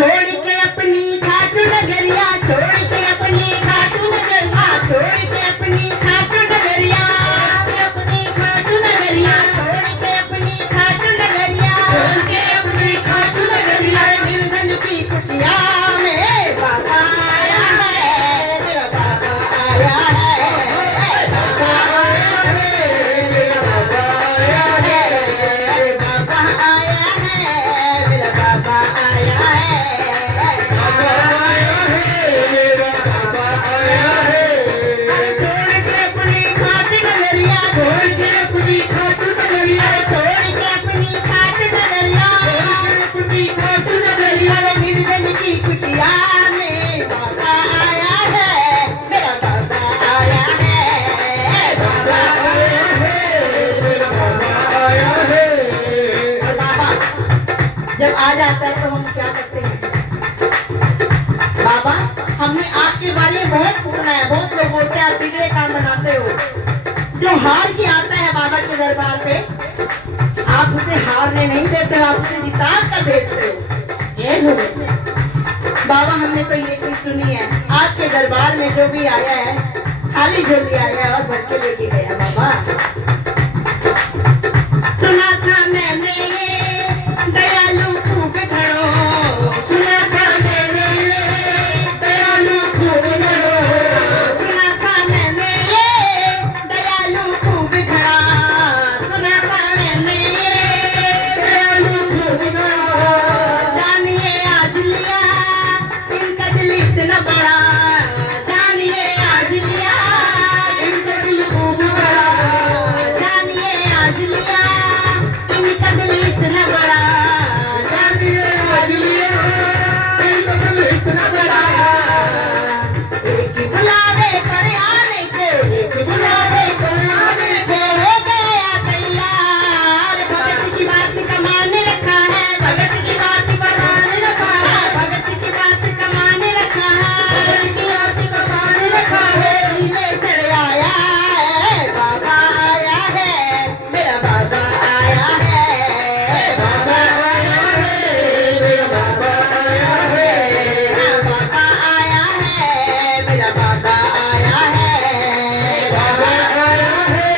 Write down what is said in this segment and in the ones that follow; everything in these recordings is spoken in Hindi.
छोड़ के अपनी खाटू नगरिया, छोड़ के अपनी खाटू नगरिया, छोड़ के अपनी खाटू नगरिया, अपनी खाटू नगरिया, छोड़ के अपनी खाटू नगरिया, छोड़ के अपनी खाटू नगरिया। निर्धन की कुटिया में बाबा आया है, मेरा बाबा आया है, बाबा आया है, मेरा बाबा आया है, अरे बाबा आया है, मेरा बाबा आया है, बाबा आया है, मेरा बाबा आया है। अरे छोड़ के अपनी खाटू नगरिया, छोड़ के अपनी खाटू नगरिया, अरे छोड़ के अपनी खाटू नगरिया, अपनी खाटू नगरिया। अरे निर्धन की कुटिया में बाबा आया है, मेरा बाबा आया है, बाबा आया है, मेरा बाबा आया है। और बाबा जब आ जाता है तो हम क्या करते हैं? बाबा हमने आपके बारे में बहुत सुना है, बहुत लोग बोलते हैं आप बिगड़े काम बनाते हो। जो हार के आता है बाबा के दरबार पे, आप उसे हारने नहीं देते हो, आप उसे जिता कर भेजते हो। जय भोले। बाबा हमने तो ये चीज सुनी है, आपके दरबार में जो भी आया है खाली झोली आया है और भर के लेके गया। बाबा सुना था मैंने दयालु खूब घड़ो, सुना था मैंने दयालु खूब लड़ो, सुना था मैंने दयालु खूब घड़ा, सुना था मैंने दयालु खूब लड़ो। जानिए आज लिया इनका दिल इतना बड़ा, जानिए आज लिया इनका दिल खूब बड़ा, जानिए आज लिया इनका दिल इतना बड़ा, जानिए आज लिया इनका दिल इतना बड़ा। एक बुलावे पर आने को, एक बुलावे पर आने को हो गया तैयार, भगत की बात का मान रखा है, भगत की बात का मान रखा है, भगत की बात का मान रखा है, की आरती का मान रखा है। नीले चढ़ आया है, बाबा आया है, मेरा बाबा आया है, बाबा आया है, मेरा बाबा आया है। बाबा आया है, मेरा बाबा आया है, बाबा आया है,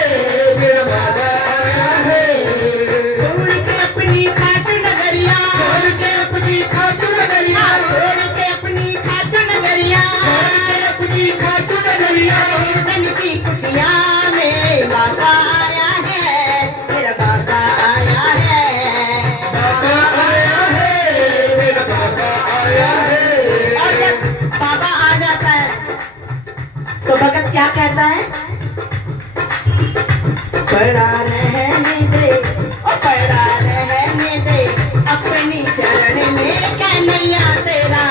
मेरा बाबा आया है। छोड़ के अपनी खाटू नगरिया, छोड़ के अपनी खाटू नगरिया, छोड़ के अपनी खाटू नगरिया, छोड़ के अपनी खाटू नगरिया। निर्धन की कुटिया में बाबा आया है, मेरा बाबा आया है। बाबा आया है, मेरा बाबा आया है। और जब बाबा आ जाता है तो भगत क्या कहता है? पड़ा रहने दे, ओ पड़ा रहने दे, अपनी शरण में कन्हैया तेरा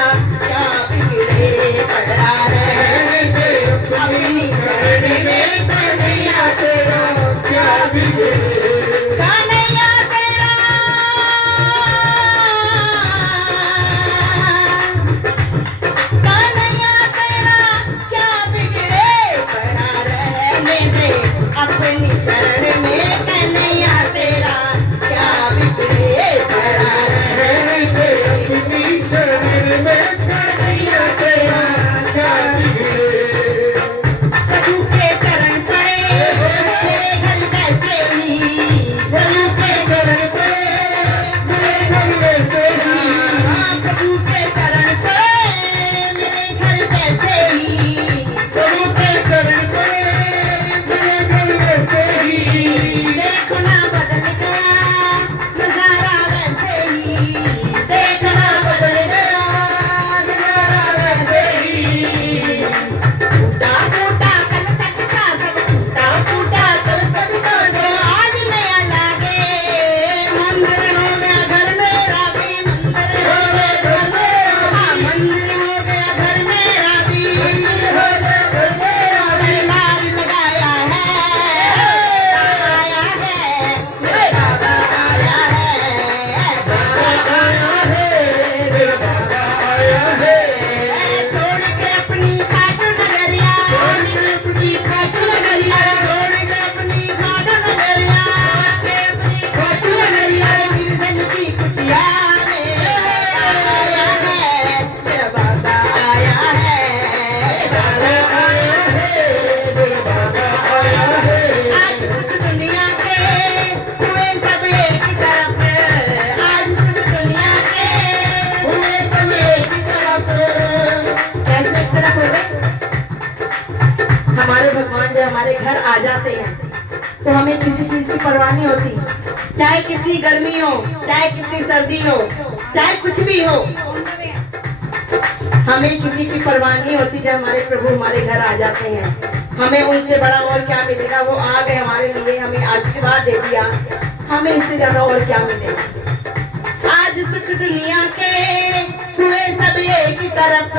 क्या बिगड़े, पड़ा रहने दे, अपनी शरण में कन्हैया तेरा क्या बिगड़े, कन्हैया तेरा, कन्हैया तेरा क्या बिगड़े, पड़ा रहने दे, अपनी शरण में जब हमारे घर आ जाते हैं तो हमें किसी चीज की परवाह नहीं होती, चाहे कितनी गर्मी हो, चाहे कितनी सर्दी हो, चाहे कुछ भी हो, हमें किसी की परवाह नहीं होती। जब हमारे प्रभु हमारे घर आ जाते हैं, हमें उनसे बड़ा और क्या मिलेगा। वो आ गए हमारे लिए, हमें आशीर्वाद दे दिया, हमें इससे ज्यादा और क्या मिलेगा। आज सुख दुनिया के हुए सब एक तरफ,